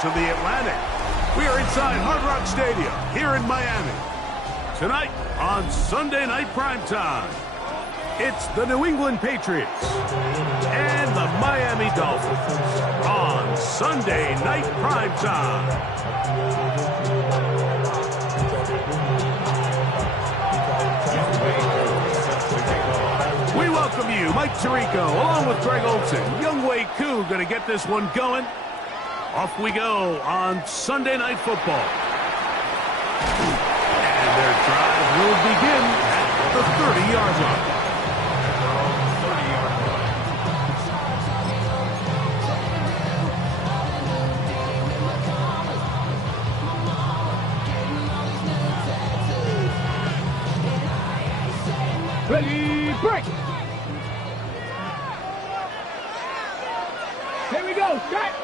waters of the Atlantic. We are inside Hard Rock Stadium here in Miami. Tonight on Sunday Night Primetime, it's the New England Patriots and the Miami Dolphins on Sunday Night Primetime. We welcome you, Mike Tirico, along with Greg Olson. Younghoe Koo going to get this one going. Off we go on Sunday Night Football. And their drive will begin at the 30-yard line. Ready, break! Here we go, set!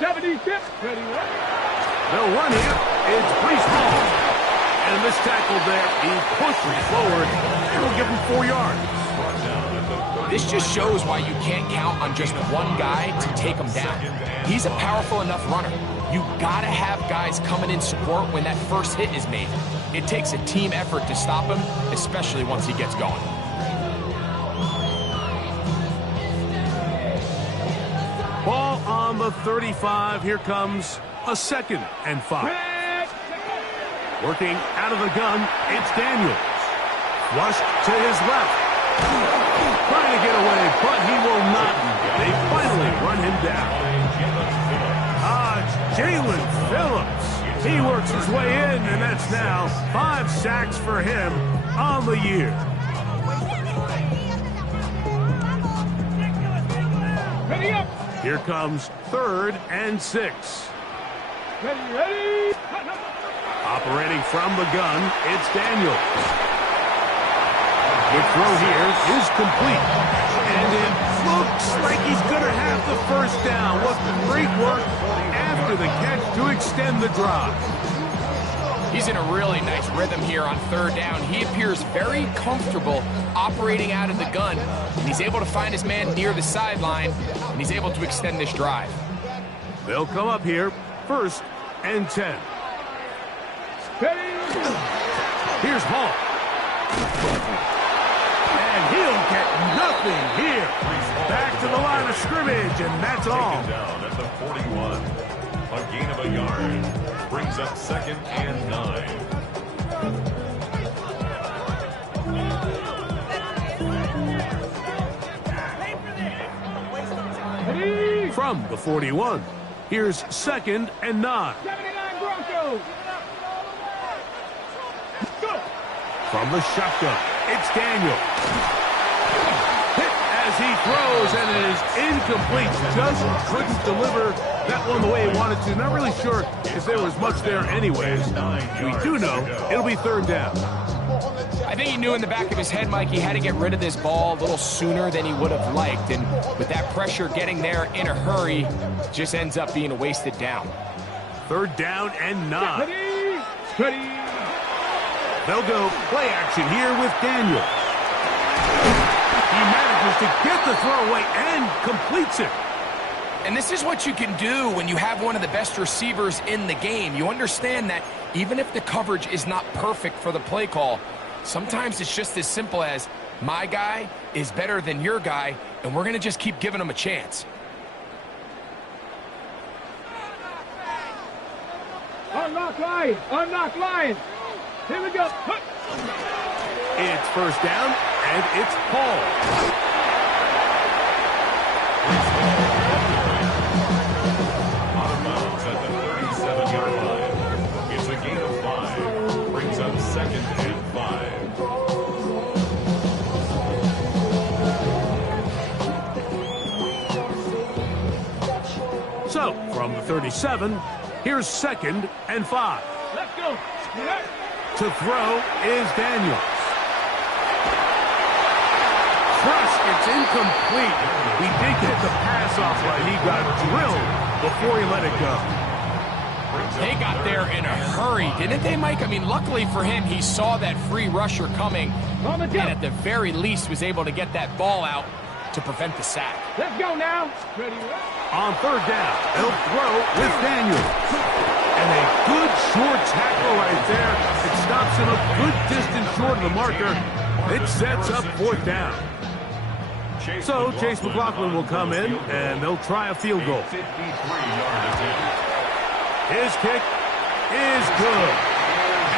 76, ready, They'll run here. It's Breece Hall. And this tackle there, he pushes forward. It'll give him 4 yards. This just shows why you can't count on just one guy to take him down. He's a powerful enough runner. You gotta have guys coming in support when that first hit is made. It takes a team effort to stop him, especially once he gets going. Ball on the 35. Here comes a 2nd and 5. Working out of the gun, it's Daniels. Rushed to his left. Trying to get away, but he will not. They finally run him down. It's Jalen Phillips. He works his way in, and that's now 5 sacks for him on the year. Ready up! Here comes 3rd and 6. Ready! Operating from the gun, it's Daniels. The throw here is complete. And it looks like he's going to have the first down. What great work after the catch to extend the drive. He's in a really nice rhythm here on 3rd down. He appears very comfortable operating out of the gun, and he's able to find his man near the sideline, and he's able to extend this drive. They'll come up here, 1st and 10. Here's Hall. And he'll get nothing here. Back to the line of scrimmage, and that's all. Down at the 41. A gain of a yard. Brings up 2nd and Ready! From the 41, here's 2nd and 9. 79 Broncos! Go! From the shotgun, it's Daniel. Hit as he throws, and it is incomplete. Just couldn't deliver that one the way he wanted to. Not really sure if there was much there anyways. We do know it'll be 3rd down. I think he knew in the back of his head, Mike, he had to get rid of this ball a little sooner than he would have liked. And with that pressure getting there in a hurry, just ends up being a wasted down. 3rd down and 9. Ready! Ready! They'll go play action here with Daniel. He manages to get the throw away and completes it. And this is what you can do when you have one of the best receivers in the game. You understand that even if the coverage is not perfect for the play call, sometimes it's just as simple as my guy is better than your guy, and we're going to just keep giving him a chance. Unlock line! Unlock line! Here we go! It's 1st down, and it's Paul. Out of bounds at the 37-yard line. It's a gain of 5. Brings up 2nd and 5. So, from the 37, here's 2nd and 5. Let's go! Yeah. To throw is Daniels. Crush, it's incomplete. He did get the pass off right. He got drilled before he let it go. They got there in a hurry, didn't they, Mike? I mean, luckily for him, he saw that free rusher coming, and at the very least was able to get that ball out to prevent the sack. Let's go now. Ready? On third down, they'll throw with Daniels. And a good short tackle right there. It stops him a good distance short of the marker. It sets up fourth down. So Chase McLaughlin will come in, and they'll try a field goal. 53-yard attempt. His kick is good.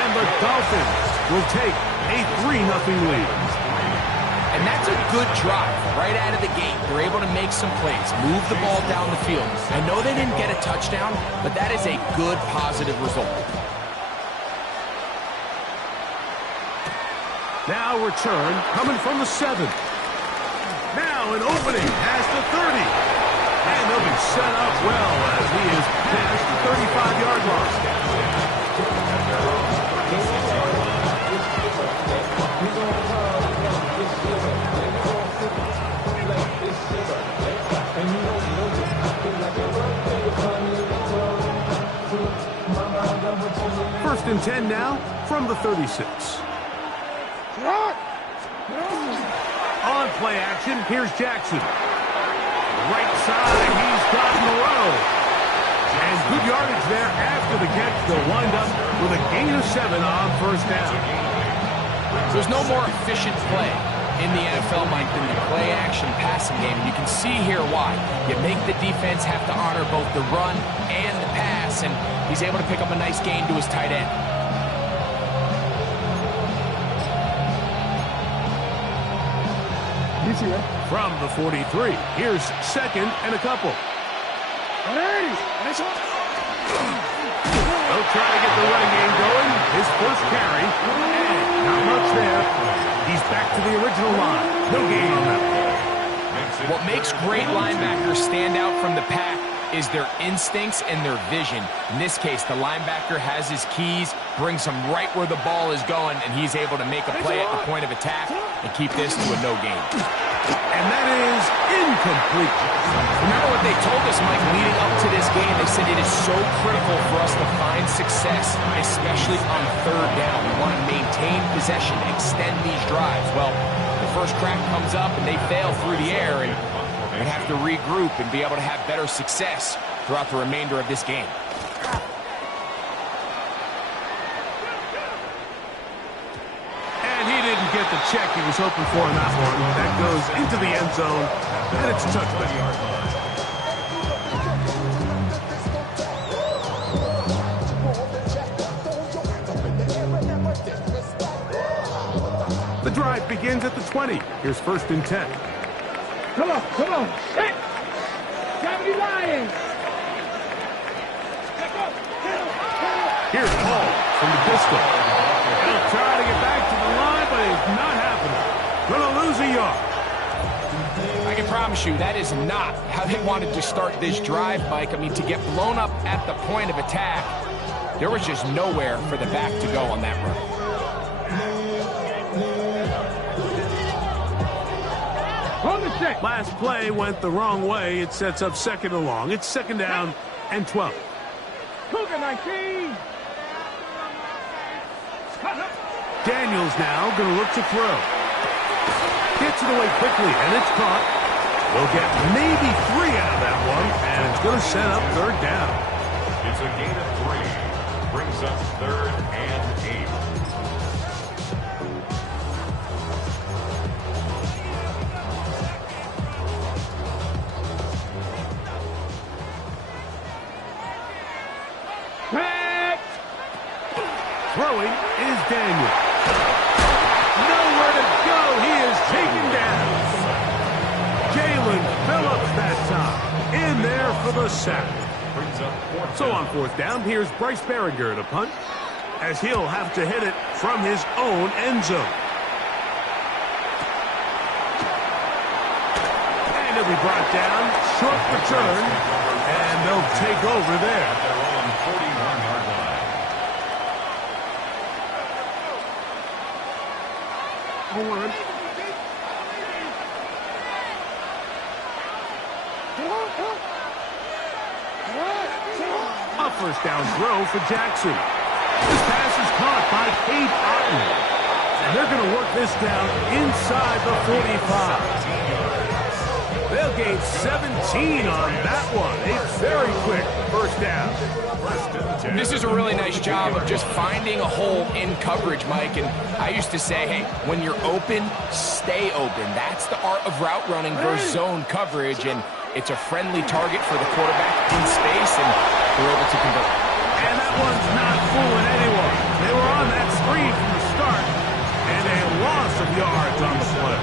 And the Dolphins will take a 3-0 lead. And that's a good drive right out of the gate. They're able to make some plays, move the ball down the field. I know they didn't get a touchdown, but that is a good, positive result. Now return coming from the 7. Now an opening past the 30. And they'll be set up well as he is past the 35-yard line. First and 10 now from the 36. On play action, here's Jackson. Right side, he's got Moreau. And good yardage there after the catch. They'll wind up with a gain of 7 on first down. There's no more efficient play in the NFL, Mike, than the play-action passing game. And you can see here why. You make the defense have to honor both the run and the pass, and he's able to pick up a nice gain to his tight end. From the 43, here's second and a couple. They'll try to get the running game going. His first carry, and not much there. He's back to the original line. No gain on that. What makes great linebackers stand out from the pack is their instincts and their vision. In this case, the linebacker has his keys, brings him right where the ball is going, and he's able to make a play at the point of attack and keep this to a no gain. And that is incomplete. Remember what they told us, Mike, leading up to this game? They said it is so critical for us to find success, especially on third down. We want to maintain possession, extend these drives. Well, the first crack comes up and they fail through the air, and we have to regroup and be able to have better success throughout the remainder of this game. And he didn't get the check he was hoping for in that one. That goes into the end zone, and it's a touchback. The drive begins at the 20. Here's first and 10. Come on. Hit. Gravity Lions. Here's Paul from the pistol. He'll try to get back to the line, but it's not happening. Gonna lose a yard. I can promise you that is not how they wanted to start this drive, Mike. I mean, to get blown up at the point of attack, there was just nowhere for the back to go on that run. Last play went the wrong way. It sets up second and long. It's second down and 12. Cougar 19. Daniels now going to look to throw. Gets it away quickly, and it's caught. We'll get maybe 3 out of that one, and it's going to set up third down. It's a gain of 3. Brings up third and 8. Throwing is Daniel. Nowhere to go. He is taken down. Jalen Phillips that time. In there for the sack. So on fourth down, here's Bryce Behringer to punt, as he'll have to hit it from his own end zone. And he'll be brought down. Short return. And they'll take over there. Their own 41-yard line. A first down throw for Jackson. This pass is caught by Cade Otton. And they're going to work this down inside the 45. They'll gain 17 on that one. A very quick first down. This is a really nice job of just finding a hole in coverage, Mike. And I used to say, hey, when you're open, stay open. That's the art of route running versus zone coverage. And it's a friendly target for the quarterback in space, and they're able to convert. And that one's not fooling anyone. They were on that screen from the start, and a loss of yards on the play.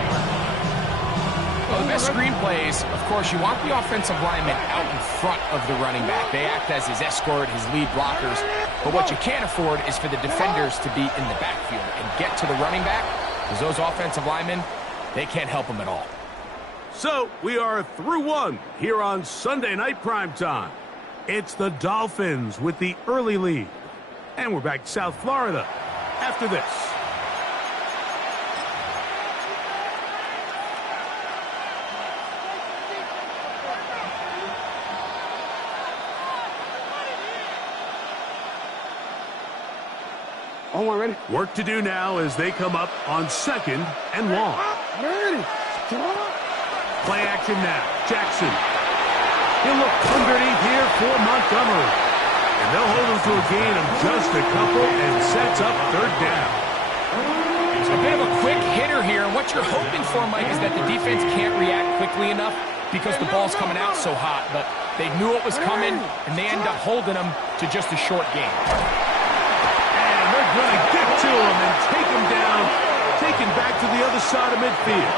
Well, the best screen plays, of course, you want the offensive lineman out in front of the running back. They act as his escort, his lead blockers. But what you can't afford is for the defenders to be in the backfield and get to the running back, because those offensive linemen, they can't help them at all. So we are through one here on Sunday Night Primetime. It's the Dolphins with the early lead. And we're back to South Florida after this. Oh, I'm ready. Work to do now as they come up on 2nd and long. Ready. Play action now. Jackson. He'll look underneath here for Montgomery. And they'll hold him to a gain of just a couple and sets up 3rd down. It's a bit of a quick hitter here, and what you're hoping for, Mike, is that the defense can't react quickly enough because the ball's coming out so hot. But they knew it was coming, and they end up holding him to just a short gain. They're going to get to him and take him down, take him back to the other side of midfield.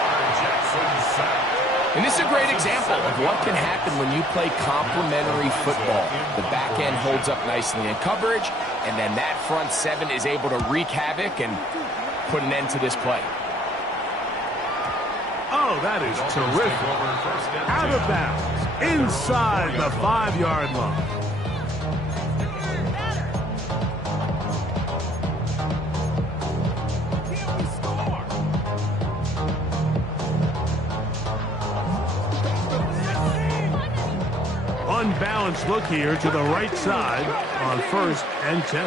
And this is a great example of what can happen when you play complementary football. The back end holds up nicely in coverage, and then that front 7 is able to wreak havoc and put an end to this play. Oh, that is terrific. Out of bounds, inside the 5-yard line. Unbalanced look here to the right side on 1st and 10.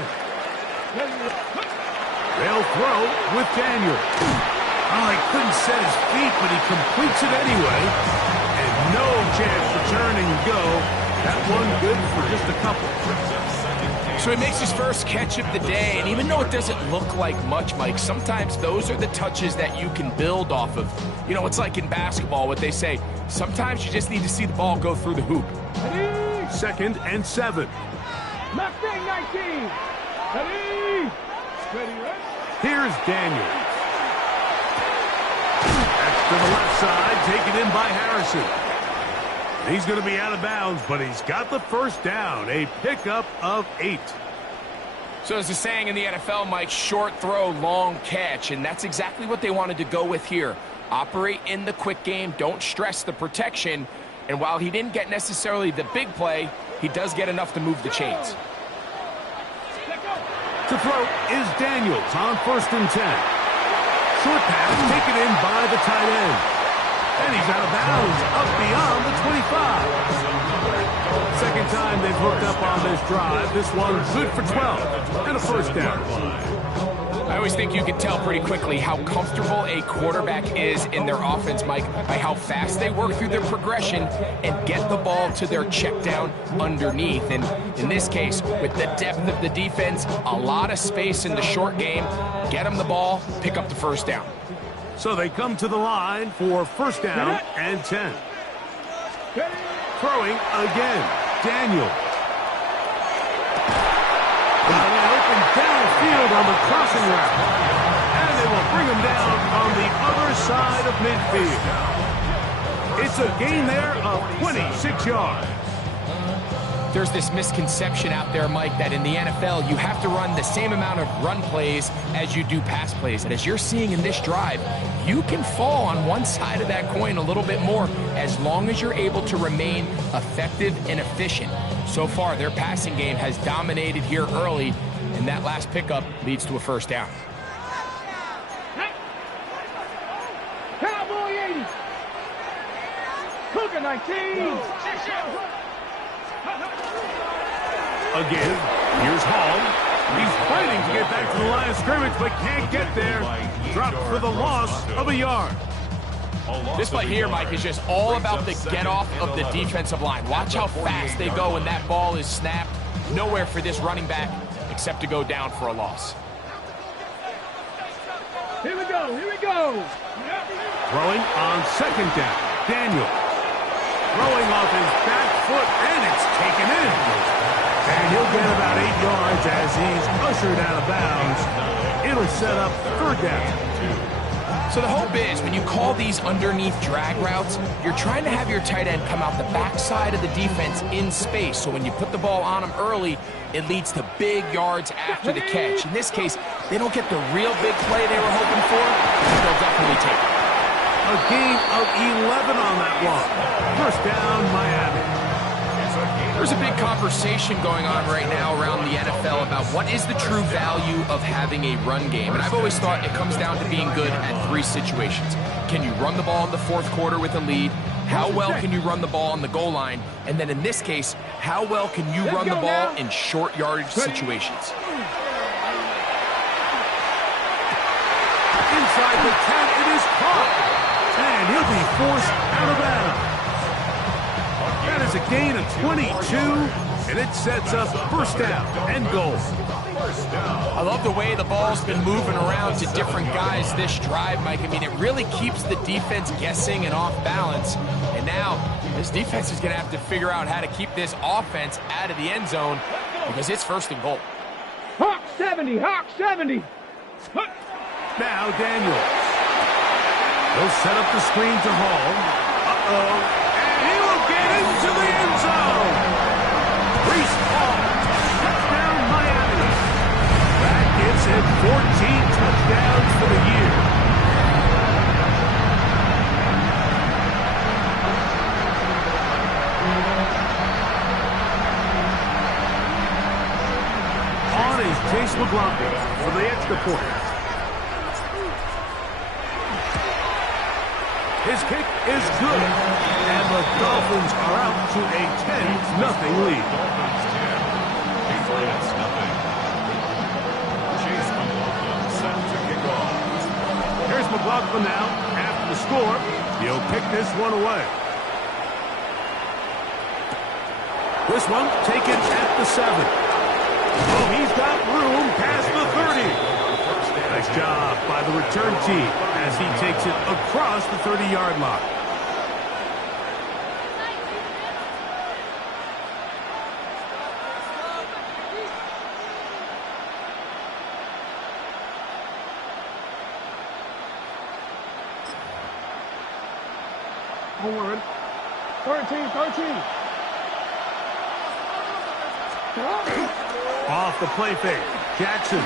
They'll throw with Daniel. Oh, he couldn't set his feet, but he completes it anyway. And no chance to turn and go. That one good for just a couple. So he makes his first catch of the day, and even though it doesn't look like much, Mike, sometimes those are the touches that you can build off of. You know, it's like in basketball, what they say, sometimes you just need to see the ball go through the hoop. 2nd and 7. Left thing, 19. Ready. Ready, right? Here's Daniel. That's to the left side, taken in by Harrison. He's going to be out of bounds, but he's got the 1st down, a pickup of 8. So as the saying in the NFL, Mike, short throw, long catch, and that's exactly what they wanted to go with here. Operate in the quick game, don't stress the protection, and while he didn't get necessarily the big play, he does get enough to move the chains. To throw is Daniels on 1st and 10. Short pass taken in by the tight end. And he's out of bounds, up beyond the 25. Second time they've hooked up on this drive. This one good for 12 and a 1st down. I always think you can tell pretty quickly how comfortable a quarterback is in their offense, Mike, by how fast they work through their progression and get the ball to their check down underneath. And in this case, with the depth of the defense, a lot of space in the short game, get them the ball, pick up the 1st down. So they come to the line for 1st down and 10. Throwing again, Daniel. Got an open downfield on the crossing route. And they will bring him down on the other side of midfield. It's a gain there of 26 yards. There's this misconception out there, Mike, that in the NFL, you have to run the same amount of run plays as you do pass plays. And as you're seeing in this drive, you can fall on one side of that coin a little bit more as long as you're able to remain effective and efficient. So far, their passing game has dominated here early, and that last pickup leads to a 1st down. Cowboy 80. Cougar 19. Again, here's Hall. He's fighting to get back to the line of scrimmage, but can't get there. Dropped for the loss of a yard. This play here, Mike, is just all about the get-off of the defensive line. Watch how fast they go when that ball is snapped. Nowhere for this running back except to go down for a loss. Here we go, here we go. Throwing on second down. Daniel. Throwing off his back foot, and it's taken in. And he'll get about 8 yards as he's ushered out of bounds. It'll set up third down. So the hope is when you call these underneath drag routes, you're trying to have your tight end come out the backside of the defense in space. So when you put the ball on him early, it leads to big yards after the catch. In this case, they don't get the real big play they were hoping for, but they'll definitely take it. A gain of 11 on that one. First down, Miami. There's a big conversation going on right now around the NFL about what is the true value of having a run game. And I've always thought it comes down to being good at 3 situations. Can you run the ball in the fourth quarter with a lead? How well can you run the ball on the goal line? And then in this case, how well can you run the ball in short yardage situations? Inside the 10, it is caught. And he'll be forced out of bounds. That is a gain of 22, and it sets up first down and goal. I love the way the ball's been moving around to different guys this drive, Mike. I mean, it really keeps the defense guessing and off balance. And now this defense is going to have to figure out how to keep this offense out of the end zone because it's first and goal. Hawk 70, Hawk 70. Now Daniels. He'll set up the screen to Hall. Uh-oh. And he will get into the end zone. Breece Hall. Touchdown, Miami. That gives him 14 touchdowns for the year. On is Chase McLaughlin for the extra point. His kick is good, and the Dolphins are out to a 10-0 lead. Dolphins 10, Patriots nothing. Chase McLaughlin set to kick off. Here's McLaughlin now after the score. He'll kick this one away. This one taken at the 7. Oh, he's got room past the 30. Nice job by the return team as he takes it across the 30-yard line. Forward. 13. Off the play fake. Jackson.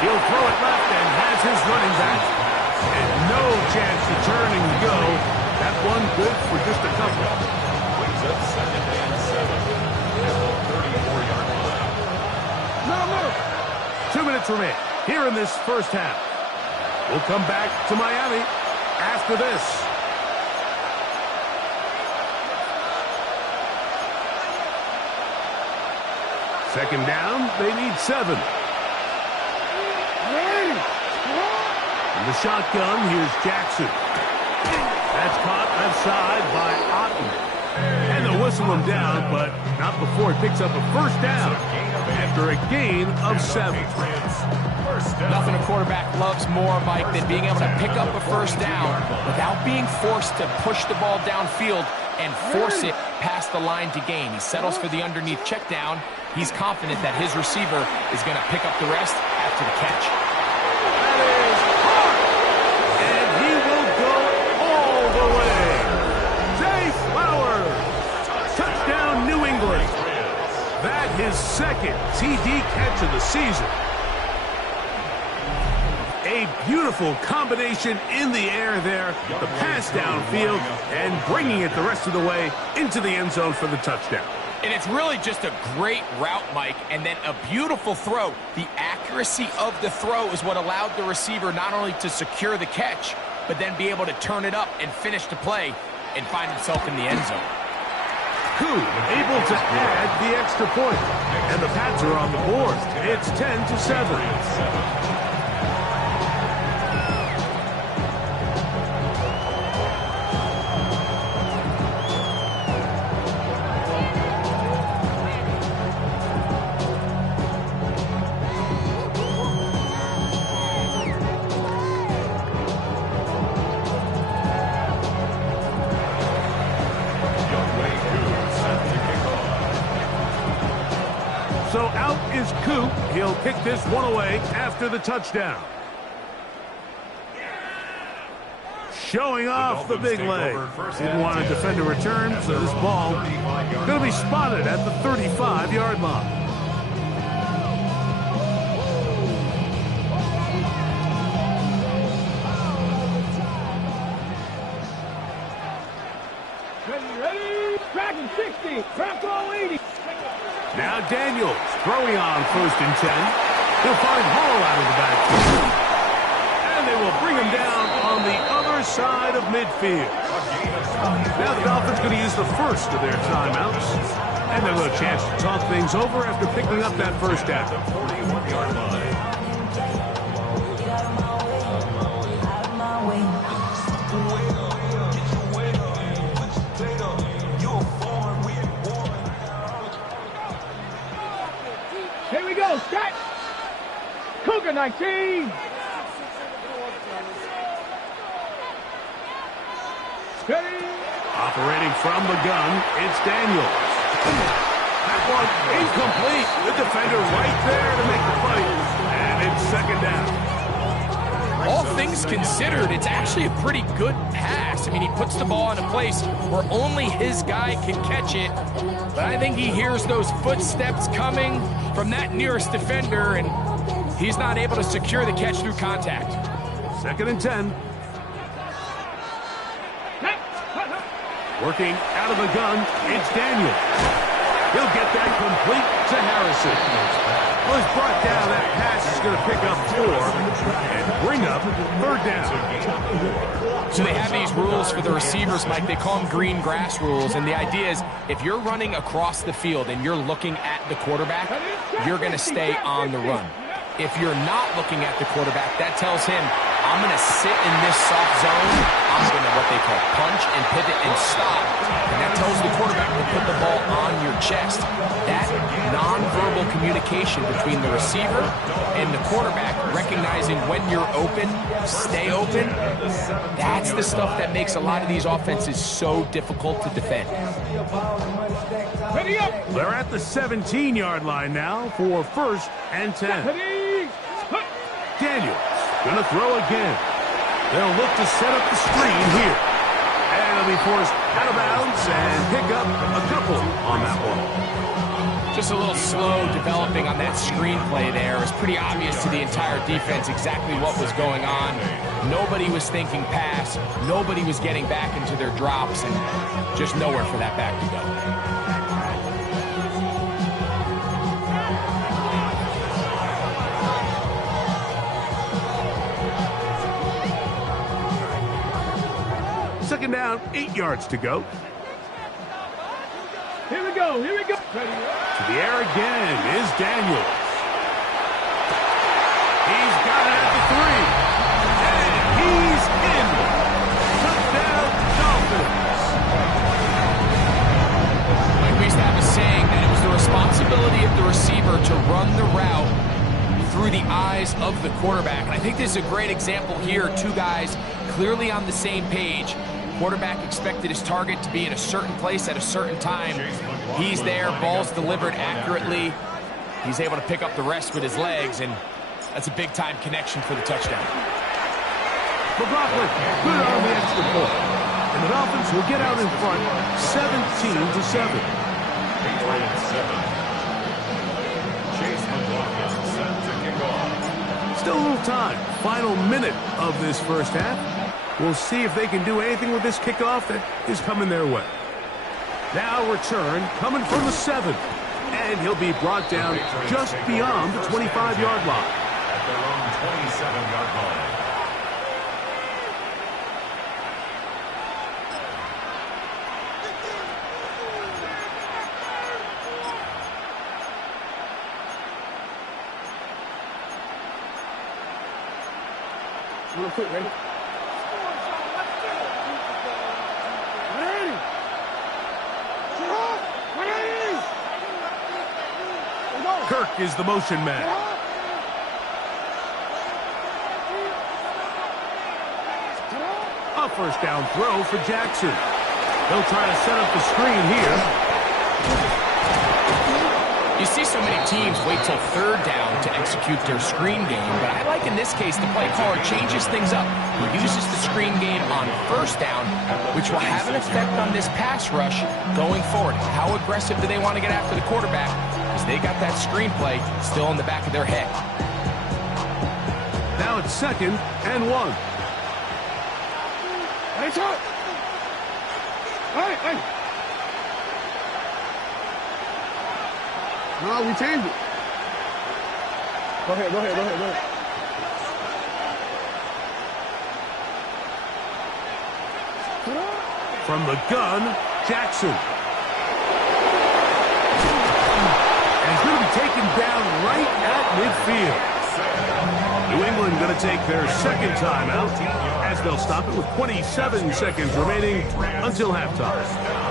He'll throw it left and has his running back. And no chance to turn and go. That one good for just a couple. Brings up 2nd and 7 at the 34-yard line. No. 2 minutes remain here in this first half. We'll come back to Miami after this. Second down, they need 7. In the shotgun, here's Jackson. That's caught left side by Otten. And they'll whistle him down, but not before he picks up a first down after a gain of 7. Nothing a quarterback loves more, Mike, than being able to pick up a first down without being forced to push the ball downfield and force it past the line to gain. He settles for the underneath check down. He's confident that his receiver is going to pick up the rest after the catch. That is hard. And he will go all the way. Zay Flowers. Touchdown, New England. That his second TD catch of the season. A beautiful combination in the air there. The pass downfield and bringing it the rest of the way into the end zone for the touchdown. And it's really just a great route, Mike, and then a beautiful throw. The accuracy of the throw is what allowed the receiver not only to secure the catch, but then be able to turn it up and finish the play and find himself in the end zone. Koo able to add the extra point. And the Pats are on the board. It's 10-7. So out is Coop. He'll kick this one away after the touchdown. Showing off the big leg. Didn't want to defend a return, so this ball going to be spotted at the 35-yard line. Ready, Dragon 60, track all 80. Now Daniels throwing on 1st and 10. He'll find Hall out of the backfield. And they will bring him down on the other side of midfield. Now the Dolphins going to use the first of their timeouts. And they'll have a chance to talk things over after picking up that first down. Here we go, set. Cougar 19. Ready. Operating from the gun, it's Daniels. That one incomplete. The defender right there to make the fight. And it's 2nd down. All things considered, it's actually a pretty good pass. I mean, he puts the ball in a place where only his guy can catch it. But I think he hears those footsteps coming from that nearest defender, and he's not able to secure the catch through contact. 2nd and 10. Working out of the gun, it's Daniel. He'll get that complete to Harrison. Well, he's brought down. That pass is going to pick up 4 and bring up 3rd down. So they have these rules for the receivers, Mike. They call them green grass rules. And the idea is if you're running across the field and you're looking at the quarterback, you're going to stay on the run. If you're not looking at the quarterback, that tells him, I'm going to sit in this soft zone. I'm going to what they call punch and pivot and stop. And that tells the quarterback to put the ball on your chest. That nonverbal communication between the receiver and the quarterback, recognizing when you're open, stay open, that's the stuff that makes a lot of these offenses so difficult to defend. Ready up. They're at the 17-yard line now for 1st and 10. Ready. Daniels going to throw again. They'll look to set up the screen here. And he'll be forced out of bounds and pick up a couple on that one. Just a little slow developing on that screenplay there. It was pretty obvious to the entire defense exactly what was going on. Nobody was thinking pass. Nobody was getting back into their drops, and just nowhere for that back to go. Second down, 8 yards to go. Here we go. Here we go. Ready. To the air again is Daniels. He's got it at the 3. And he's in. Touchdown, Dolphins. Like we used to have a saying that it was the responsibility of the receiver to run the route through the eyes of the quarterback. And I think this is a great example here. Two guys clearly on the same page. Quarterback expected his target to be in a certain place at a certain time. He's there, ball's delivered accurately. He's able to pick up the rest with his legs, and that's a big-time connection for the touchdown. McLaughlin, good on the extra point. And the Dolphins will get out in front, 17-7. Chase McLaughlin set to kick off. Still a little time. Final minute of this first half. We'll see if they can do anything with this kickoff that is coming their way. Now return coming from the 7. And he'll be brought down just beyond the 25-yard line. At their own 27-yard line. Real quick, ready? Kirk is the motion man. A first down throw for Jackson. He'll try to set up the screen here. You see so many teams wait till third down to execute their screen game, but I like in this case the play caller changes things up. He uses the screen game on first down, which will have an effect on this pass rush going forward. How aggressive do they want to get after the quarterback? Because they got that screen play still in the back of their head. Now it's 2nd and 1. Hey, shot! Hey! No, we changed it. Go ahead. From the gun, Jackson. And he's going to be taken down right at midfield. New England going to take their second timeout as they'll stop it with 27 seconds remaining until halftime.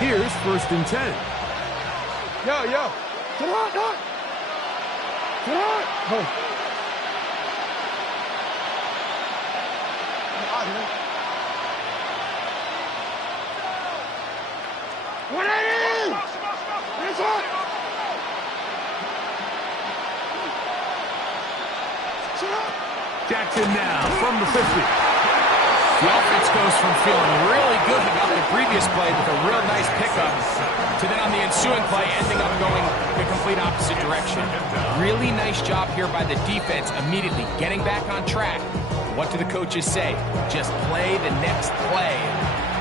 Here's 1st and 10. Yo. Sit on. Go. What are you? That's it. Jackson now from the 50. The offense goes from feeling really good about the previous play with a real nice pickup to then on the ensuing play ending up going the complete opposite direction. Really nice job here by the defense immediately getting back on track. What do the coaches say? Just play the next play.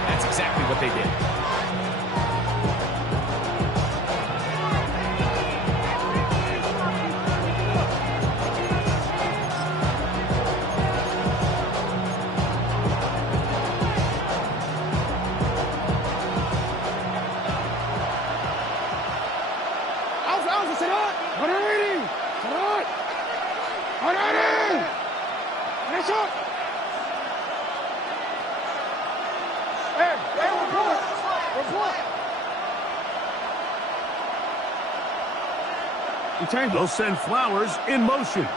That's exactly what they did. They'll send Flowers in motion.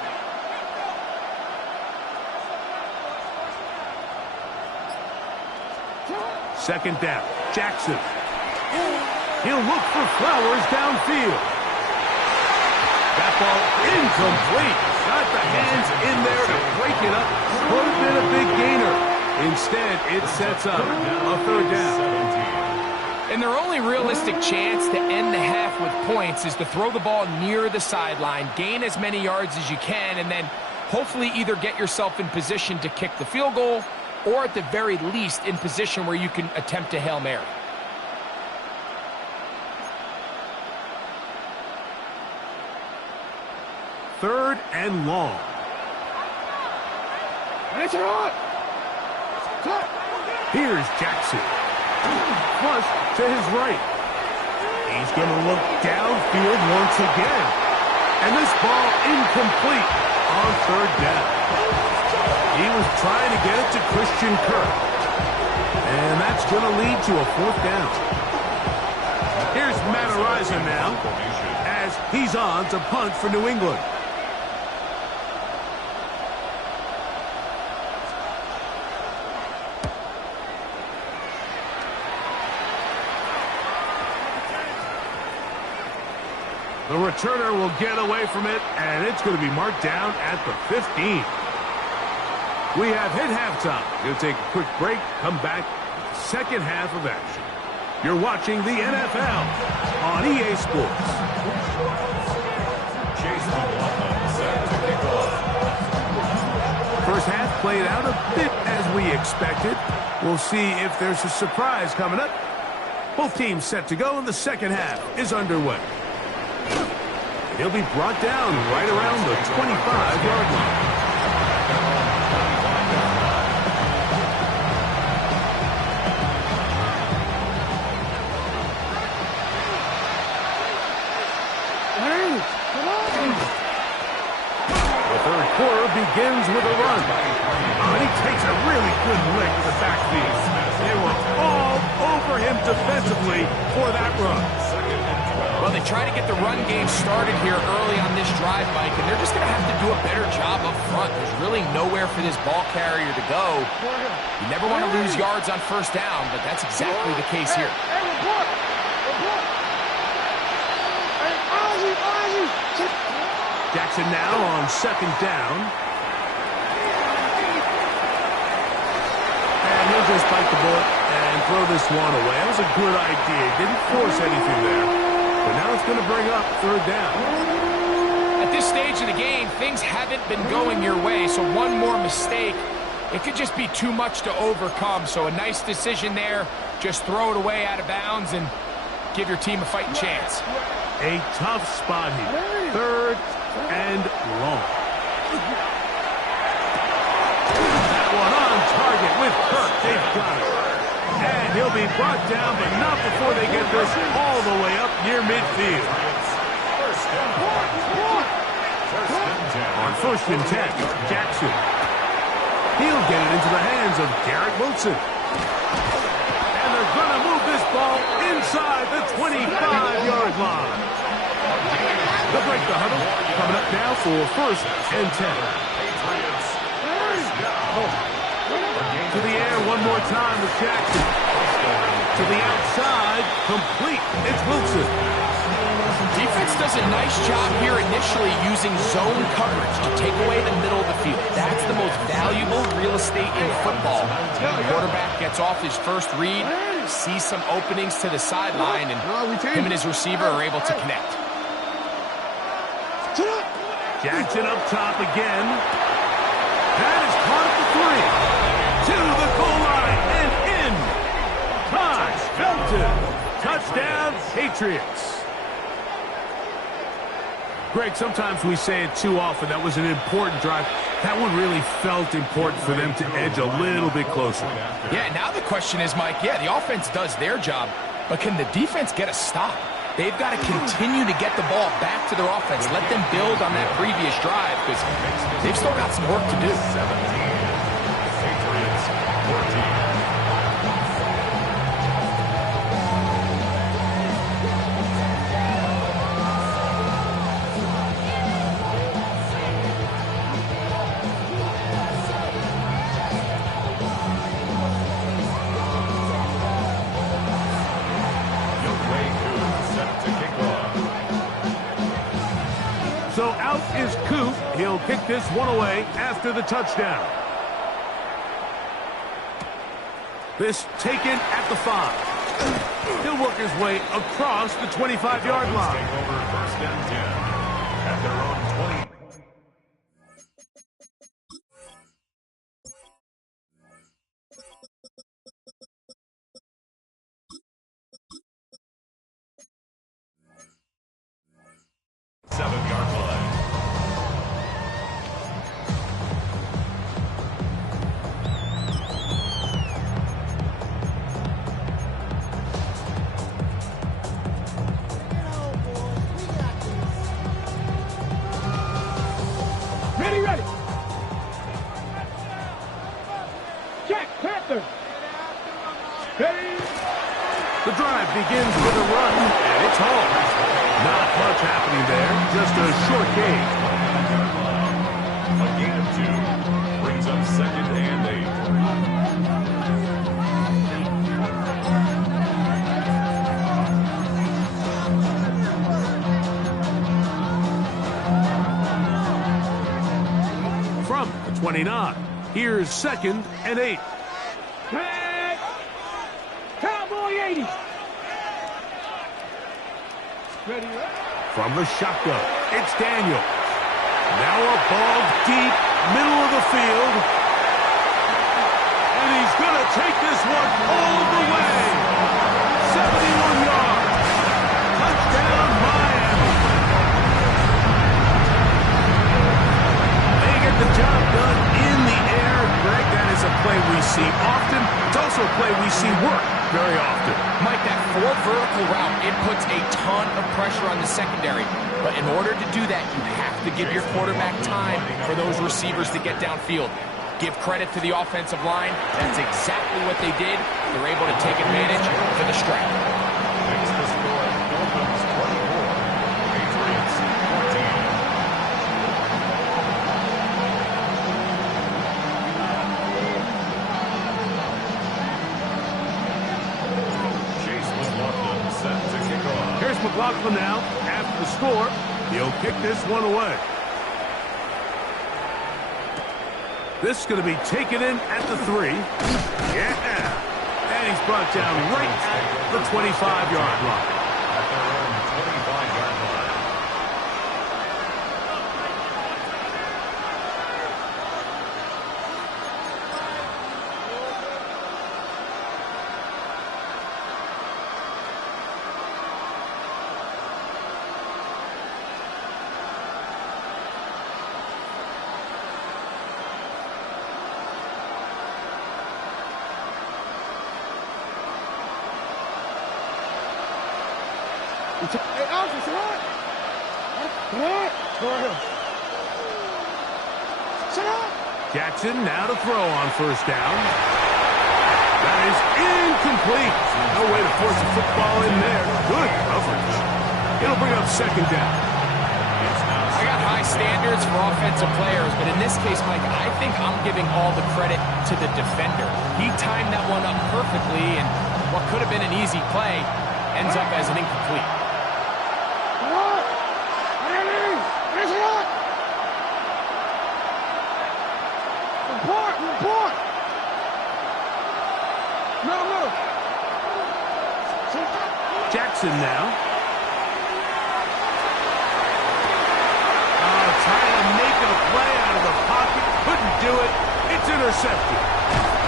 Second down, Jackson. He'll look for Flowers downfield. That ball incomplete. Got the hands in there to break it up. Could have been a big gainer. Instead, it sets up a 3rd down. And their only realistic chance to end the half with points is to throw the ball near the sideline, gain as many yards as you can, and then hopefully either get yourself in position to kick the field goal or at the very least in position where you can attempt a Hail Mary. Third and long. Here's Jackson. Flush to his right. He's going to look downfield once again. And this ball incomplete on 3rd down. He was trying to get it to Christian Kirk. And that's going to lead to a 4th down. Here's Matt Araiza now as he's on to punt for New England. The returner will get away from it, and it's going to be marked down at the 15. We have hit halftime. We'll take a quick break, come back, second half of action. You're watching the NFL on EA Sports. First half played out a bit as we expected. We'll see if there's a surprise coming up. Both teams set to go, and the second half is underway. He'll be brought down right around the 25-yard line. The third quarter begins with a run. And he takes a really good lick to the backfield. They were all over him defensively for that run. Well, the They're trying to get the run game started here early on this drive, Mike, and they're just going to have to do a better job up front. There's really nowhere for this ball carrier to go. You never want to lose yards on first down, but that's exactly the case here. Jackson now on second down. And he'll just bite the bullet and throw this one away. That was a good idea. Didn't force anything there. But now it's going to bring up third down. At this stage of the game, things haven't been going your way, so one more mistake, it could just be too much to overcome. So a nice decision there. Just throw it away out of bounds and give your team a fighting chance. A tough spot here. Third and long. That one on target with Kirk. They've got it. And he'll be brought down, but not before they get this all the way up near midfield. On first and 10, Jackson. He'll get it into the hands of Garrett Wilson. And they're going to move this ball inside the 25-yard line. They'll break the huddle. Coming up now for first and 10. To the air one more time with Jackson. To the outside, complete. It's Wilson. Defense does a nice job here initially using zone coverage to take away the middle of the field. That's the most valuable real estate in football. The quarterback gets off his first read, sees some openings to the sideline, and him and his receiver are able to connect. Jackson up top again. That is caught at the 3. To the goal line and in. Todd Felton. Touchdown, Patriots. Greg, sometimes we say it too often. That was an important drive. That one really felt important for them to edge a little bit closer. Yeah, now the question is, Mike, the offense does their job, but can the defense get a stop? They've got to continue to get the ball back to their offense. Let them build on that previous drive because they've still got some work to do. 17. Patriots 14. So out is Coop. He'll kick this one away after the touchdown. This taken at the 5. He'll work his way across the 25-yard line. Take over first and 10 at their own 20. Ready. Jack Panther. Ready. The drive begins with a run, and it's home. Not much happening there, just a short gain. A gain of 2 brings up second and 8. From the 29, here's second and 8. Tag. Cowboy 80. Ready. From the shotgun, it's Daniel. Now a ball deep, middle of the field. And he's going to take this one all the way. 71 yards. Touchdown, Miami. They get the job done in the air. Greg, that is a play we see often. It's also a play we see work very often. Mike, that 4 vertical route, it puts a ton of pressure on the secondary. But in order to do that, you have to give your quarterback time for those receivers to get downfield. Give credit to the offensive line. That's exactly what they did. They're able to take advantage for the strike.8. Makes the score Dolphins 24, McLaughlin now, after the score, he'll kick this one away. This is going to be taken in at the 3. Yeah. And he's brought down right at the 25-yard line. At their own 25-yard line. Hey, Alfred, sit up. Sit up. Jackson now to throw on first down. That is incomplete. No way to force a football in there. Good coverage. It'll bring up second down. I got high standards for offensive players, but in this case, Mike, I think I'm giving all the credit to the defender. He timed that one up perfectly, and what could have been an easy play ends up as an incomplete. Report. No. Jackson now. Trying to make a play out of the pocket. Couldn't do it. It's intercepted.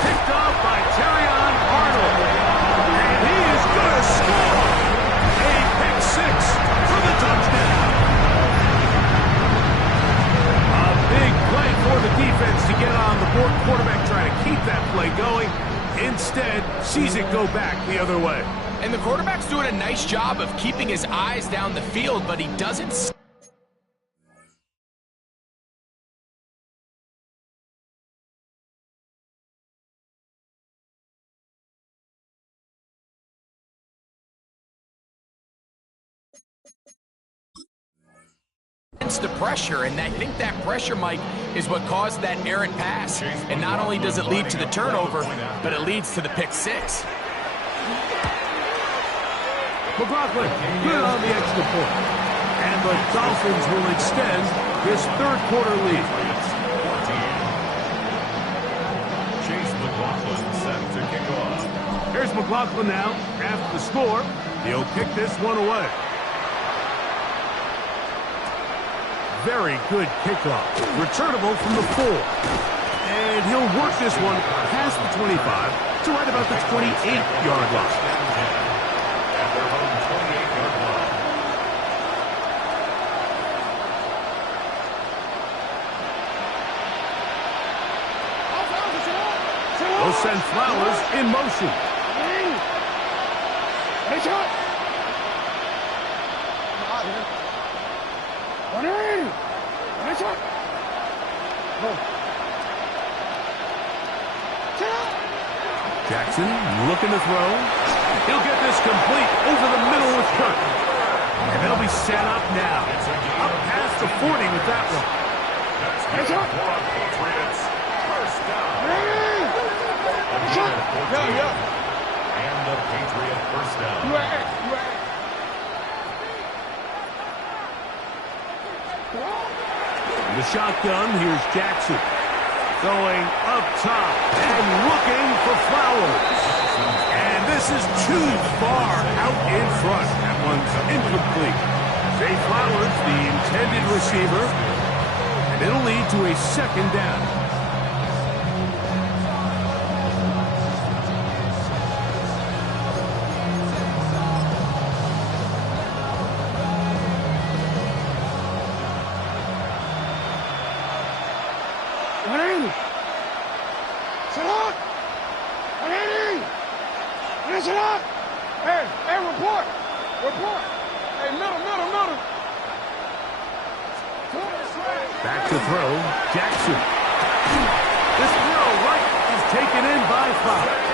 Picked off by Terrion Arnold. And he is going to score. A pick 6 for the touchdown. A big play for the defense to get on the board. Quarterback trying to keep that play going. Instead, sees it go back the other way. And the quarterback's doing a nice job of keeping his eyes down the field, but he doesn't the pressure, and I think that pressure, Mike, is what caused that errant pass. And not only does it lead to the turnover, but it leads to the pick 6. McLaughlin good on the extra point. And the Dolphins will extend this third quarter lead. Chase McLaughlin set to kick off. Here's McLaughlin now. After the score, he'll kick this one away. Very good kickoff. Returnable from the 4. And he'll work this one past the 25 to right about the 28-yard line. At their own 28-yard line. They'll send Flowers in motion. Hey, shot. Jackson looking to throw. He'll get this complete over the middle with Kirk. And they'll be set up now. Up past the 40 with that one. That's good for Patriots. First down. And the Patriot first down. In the shotgun, here's Jackson. Throwing up top and looking for Flowers. And this is too far out in front. That one's incomplete. Zay Flowers, the intended receiver. And it'll lead to a second down. Back to throw, Jackson. This throw right is taken in by Flowers.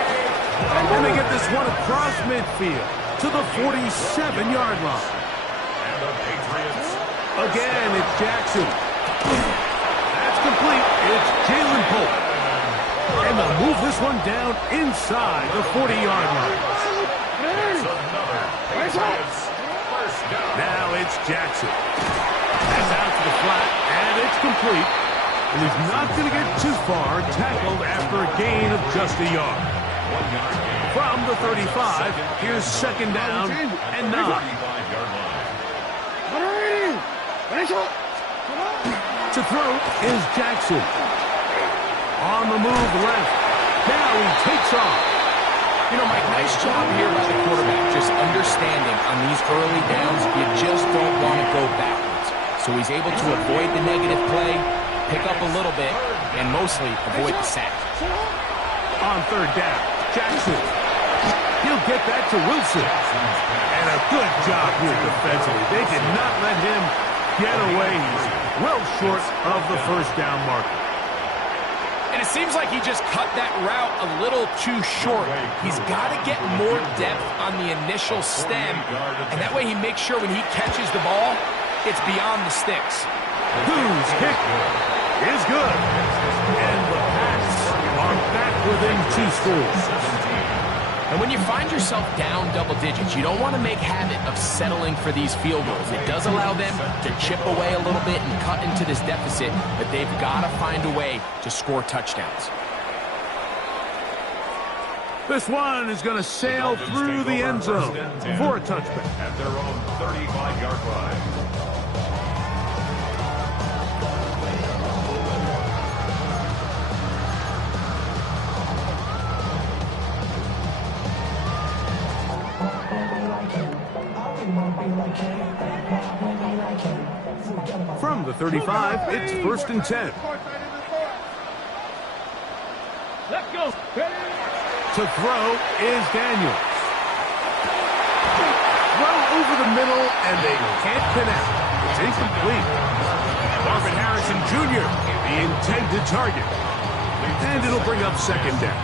And then they get this one across midfield to the 47-yard line. And the Patriots. Again, it's Jackson. That's complete. It's Jalen Pope. And they'll move this one down inside the 40-yard line. It's another Patriots first Now it's Jackson. That's out to the flat, and it's complete. And he's not going to get too far, tackled after a gain of just a yard. From the 35, here's second down and 9. To throw is Jackson. On the move left. Now he takes off. You know, Mike, nice job here by the quarterback, just understanding on these early downs, you just don't want to go backwards. So he's able to avoid the negative play, pick up a little bit, and mostly avoid the sack. On third down, Jackson. He'll get that to Wilson. And a good job here defensively. They did not let him get away. He's well short of the first down marker. And it seems like he just cut that route a little too short. He's got to get more depth on the initial stem, and that way he makes sure when he catches the ball, it's beyond the sticks. Whose kick is good. And the Pats are back within 2 scores. And when you find yourself down double digits, you don't want to make habit of settling for these field goals. It does allow them to chip away a little bit and cut into this deficit, but they've got to find a way to score touchdowns. This one is going to sail through the end zone for a touchback. At their own 35-yard line. From the 35, it's 1st and 10. Let's go. To throw is Daniels. Throw over the middle, and they can't connect. It's incomplete. Marvin Harrison Jr., the intended target. And it'll bring up second down.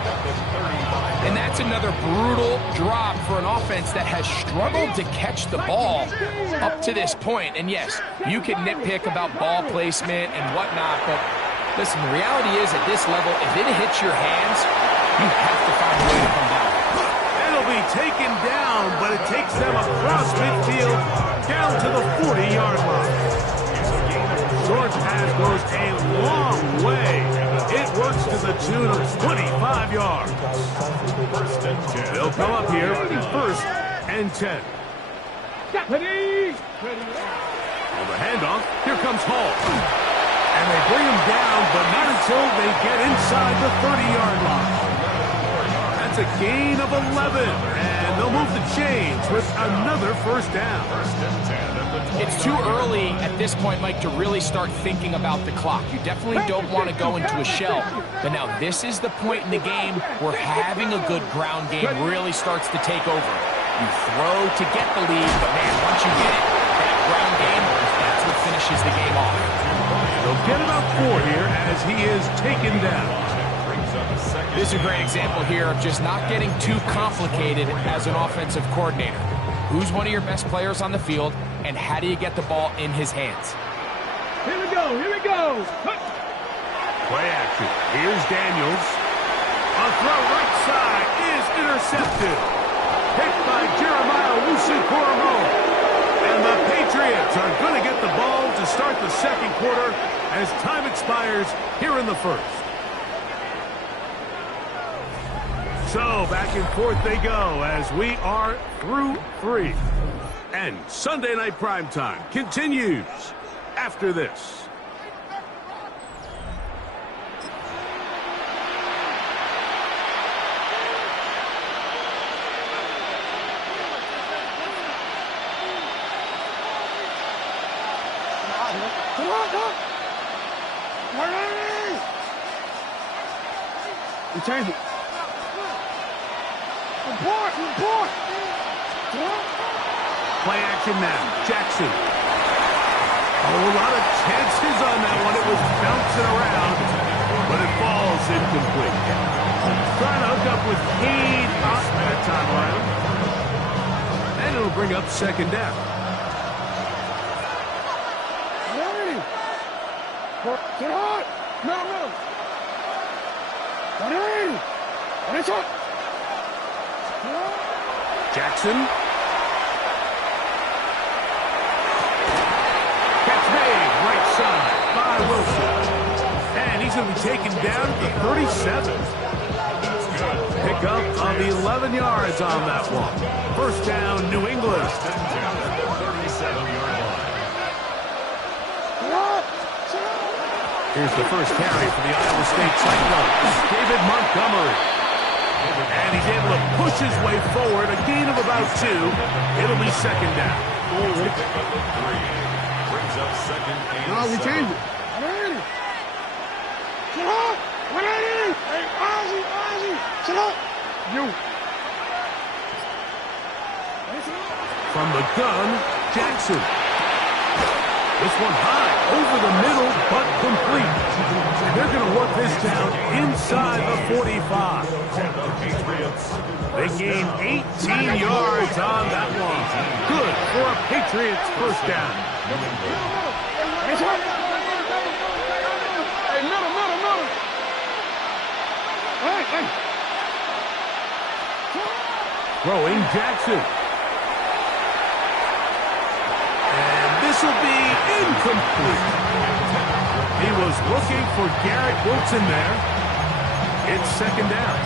And that's another brutal drop for an offense that has struggled to catch the ball up to this point. And yes, you can nitpick about ball placement and whatnot, but listen, the reality is at this level, if it hits your hands, you have to find a way to come back. It'll be taken down, but it takes them across midfield down to the 40-yard line. Short pass goes a long way. It works to the tune of 25 yards. They'll come up here, 1st and 10. Ready. On the handoff, here comes Hall. And they bring him down, but not until they get inside the 30-yard line. That's a gain of 11, and they'll move the chains with another 1st down. It's too early at this point, Mike, to really start thinking about the clock. You definitely don't want to go into a shell. But now this is the point in the game where having a good ground game really starts to take over. You throw to get the lead, but man, once you get it, that ground game, that's what finishes the game off. They'll get about 4 here as he is taken down. This is a great example here of just not getting too complicated as an offensive coordinator. Who's one of your best players on the field, and how do you get the ball in his hands? Here we go. Here we go. Play action. Here's Daniels. A throw right side is intercepted. Picked by Jeremiah Owusu-Koramoah. And the Patriots are going to get the ball to start the second quarter as time expires here in the 1st. So back and forth they go as we are through 3. And Sunday Night Primetime continues after this. Come on, go. We change it. Report. Play action now. Jackson. A lot of chances on that one. It was bouncing around, but it falls incomplete. Trying to hook up with Cade Otton that time around. And it'll bring up second down. Get hot! No! Jackson. going to be taken down at the 37. Pickup of 11 yards on that one. First down, New England. 37-yard line. Here's the first carry for the Iowa State Cyclones. David Montgomery. And he's able to push his way forward. A gain of about 2. It'll be second down. Brings up second and No, we 7. changed it. Ready. Sit up. Ready. Hey, Ozzy. Sit up. You. From the gun, Jackson. This one high, over the middle, but complete. And they're going to work this down inside the 45. They gain 18 yards on that one. Good for a Patriots first down. Hey, middle. Hey. Throwing Jackson. And this will be incomplete. He was looking for Garrett Wilson there. It's second down.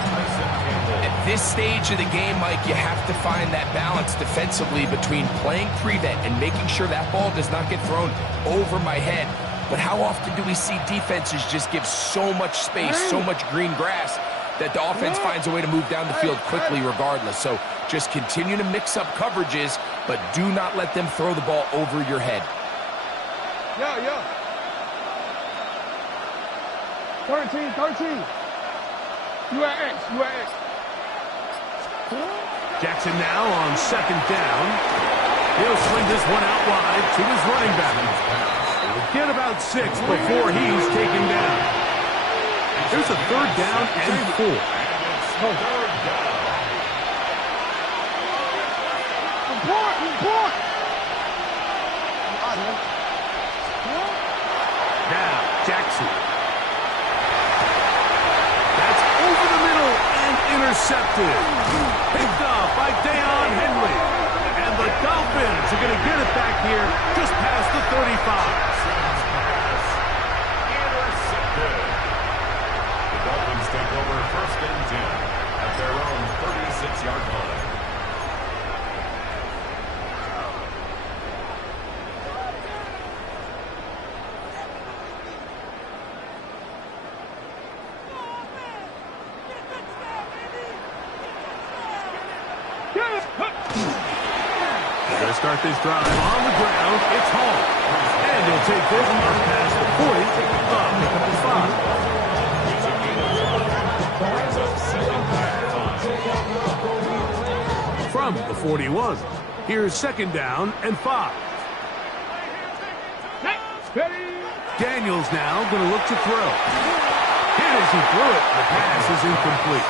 At this stage of the game, Mike, you have to find that balance defensively between playing prevent and making sure that ball does not get thrown over my head. But how often do we see defenses just give so much space, so much green grass, that the offense finds a way to move down the field quickly regardless? So just continue to mix up coverages, but do not let them throw the ball over your head. Yeah. 13. You at X. Jackson now on second down. He'll swing this one out wide to his running back. He'll get about 6 before he's taken down. Here's a third down and 4. Report. Now, Jackson. That's over the middle and intercepted. Picked off by Deion Henley. And the Dolphins are going to get it back here just past the 35. Intercepted. The Dolphins take over first and 10 at their own 36-yard line. They're going to start this drive on the ground. It's home. And he'll take this one past the 40. Pick up the 5. From the 41. Here's second down and 5. Daniels now going to look to throw. He threw it. The pass is incomplete.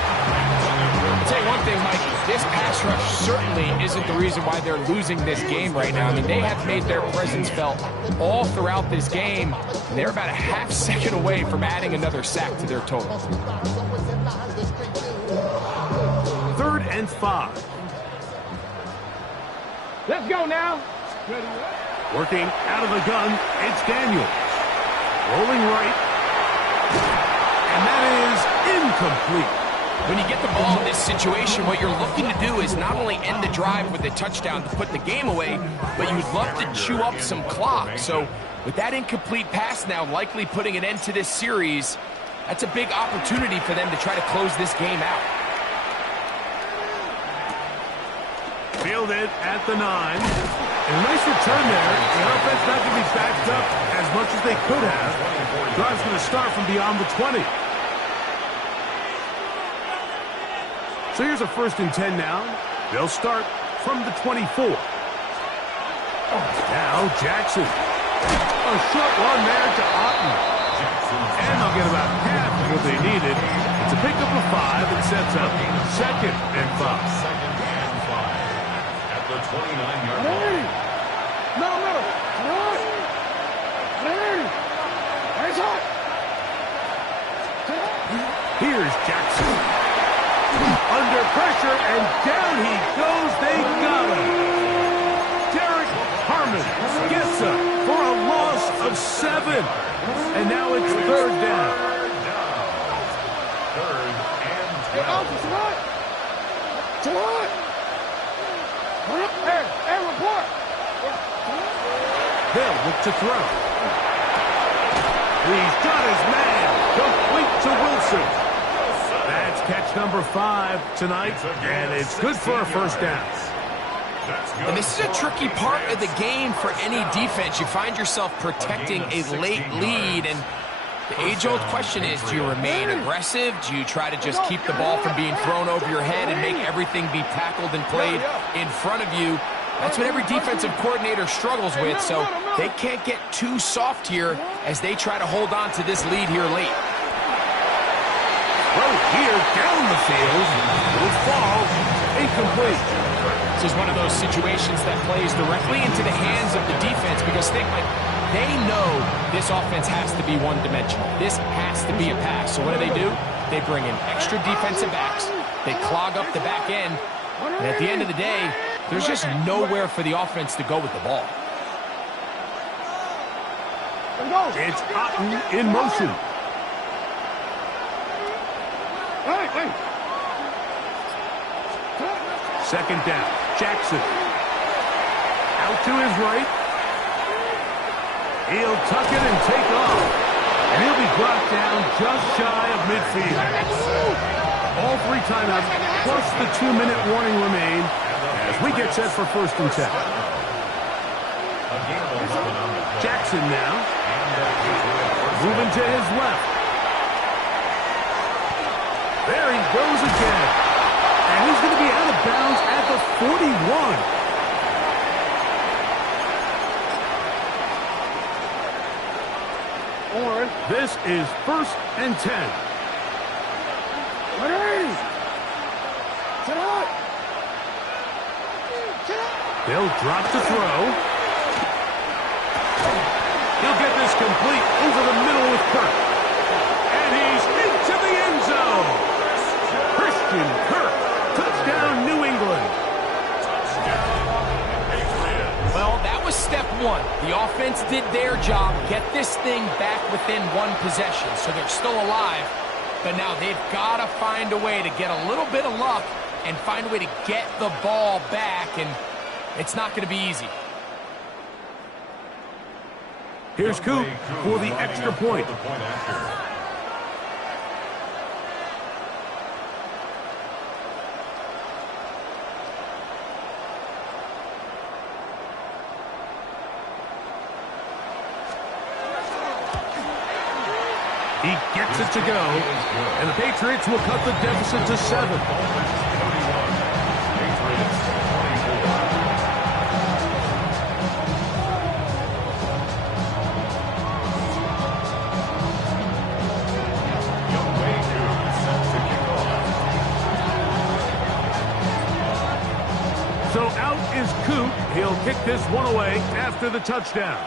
I'll tell you one thing, Mike. This pass rush certainly isn't the reason why they're losing this game right now. I mean, they have made their presence felt all throughout this game. And they're about a half second away from adding another sack to their total. 3rd and 5. Let's go now. Working out of the gun, it's Daniels. Rolling right. And that is incomplete. When you get the ball in this situation, what you're looking to do is not only end the drive with a touchdown to put the game away, but you'd love to chew up some clock. So with that incomplete pass now likely putting an end to this series, that's a big opportunity for them to try to close this game out. Fielded at the 9. And a nice return there. The offense not going to be backed up as much as they could have. Drive's going to start from beyond the 20. So here's a 1st and 10 now. They'll start from the 24. Now Jackson. A short one there to Otten. And they'll get about half of what they needed. It's a pickup of 5 and sets up 2nd and 5. 2nd and 5 at the 29-yard line. Middle. Here's Jackson. Under pressure, and down he goes. They got him. Derek Harmon gets up for a loss of 7. And now it's 3rd down. Hey, report. They'll look to throw. He's got his man. Complete to Wilson. That's catch number 5 tonight, and it's good for a first down. And this is a tricky part of the game for any defense. You find yourself protecting a late lead, and the age-old question is, do you remain aggressive? Do you try to just keep the ball from being thrown over your head and make everything be tackled and played in front of you? That's what every defensive coordinator struggles with, so they can't get too soft here as they try to hold on to this lead here late. Throw here down the field. Will fall incomplete. This is one of those situations that plays directly into the hands of the defense because think, like, they know this offense has to be one-dimensional. This has to be a pass. So what do? They bring in extra defensive backs. They clog up the back end. And at the end of the day, there's just nowhere for the offense to go with the ball. It's Otten in motion. Second down. Jackson. Out to his right. He'll tuck it and take off. And he'll be brought down just shy of midfield. All 3 timeouts plus the 2-minute warning remain as we get set for 1st and 10. Jackson now. Moving to his left. There he goes again. And he's going to be out of bounds at the 41. This is 1st and 10. They'll drop to throw. He'll get this complete over the middle with Kirk. And he's into the end zone. Christian Kirk. Touchdown, New England. Well, that was step 1. The offense did their job, get this thing back within 1 possession, so they're still alive. But now they've got to find a way to get a little bit of luck and find a way to get the ball back, and it's not going to be easy. Here's Coop for the extra point. He gets it to go, and the Patriots will cut the deficit to 7. So out is Coop. He'll kick this one away after the touchdown.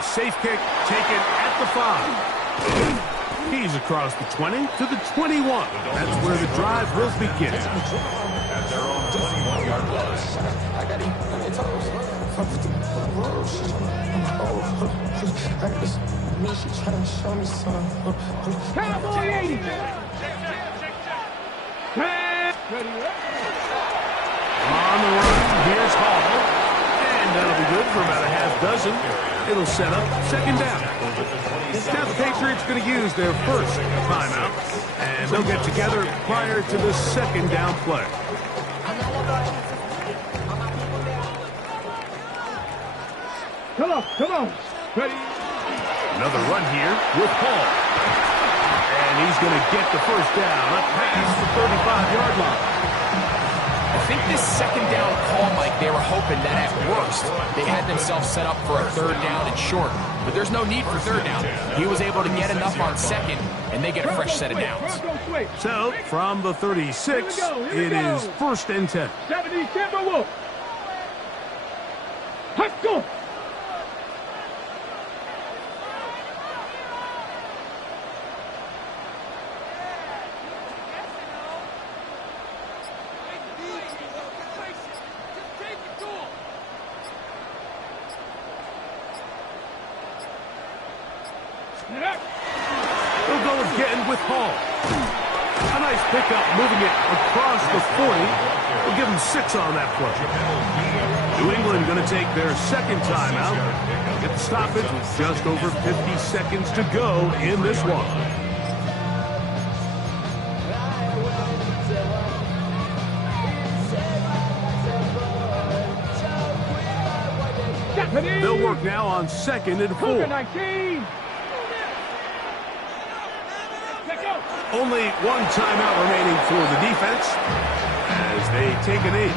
Safe kick taken at the 5. He's across the 20 to the 21. That's where the drive will begin. At their own 21-yard line. On the run, here's Hall. And that'll be good for about a half dozen. It'll set up 2nd down. Now the Patriots going to use their first timeout, and they'll get together prior to the 2nd down play. Come on. Ready? Another run here with Hall. And he's going to get the first down up past the 35-yard line. I think this 2nd down call, Mike, they were hoping that at worst they had themselves set up for a 3rd down and short. But there's no need for 3rd down. He was able to get enough on 2nd, and they get a fresh set of downs. So, from the 36, it is 1st and 10. 77 Wolf. Let's go. They'll go again with Hall. A nice pickup, moving it across the 40. We'll give them 6 on that play. New England going to take their second timeout. Get the stoppage with just over 50 seconds to go in this one. They'll work now on 2nd and 4. Only one timeout remaining for the defense as they take a knee.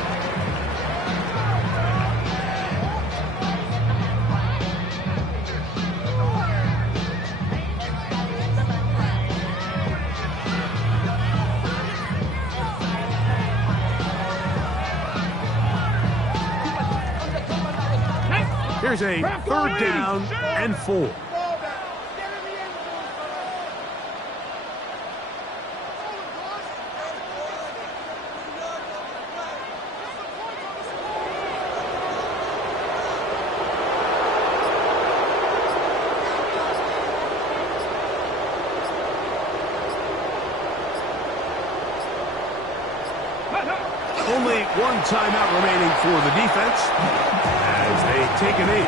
Here's a 3rd down and 4. Only one timeout remaining for the defense as they take a knee.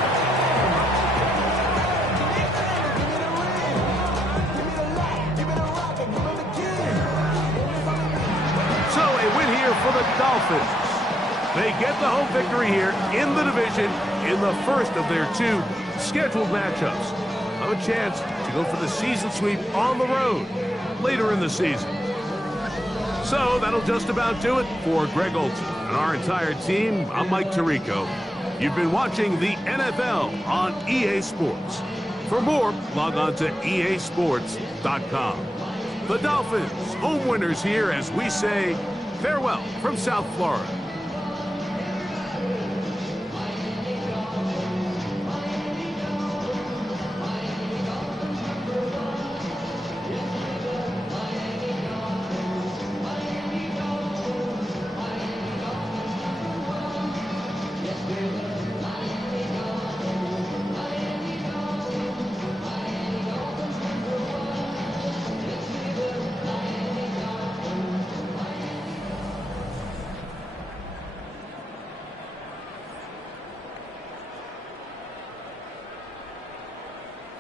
So a win here for the Dolphins. They get the home victory here in the division in the first of their 2 scheduled matchups. Have a chance to go for the season sweep on the road later in the season. So that'll just about do it for Greg Olsen and our entire team. I'm Mike Tirico. You've been watching the NFL on EA Sports. For more, log on to easports.com. The Dolphins, home winners here as we say farewell from South Florida.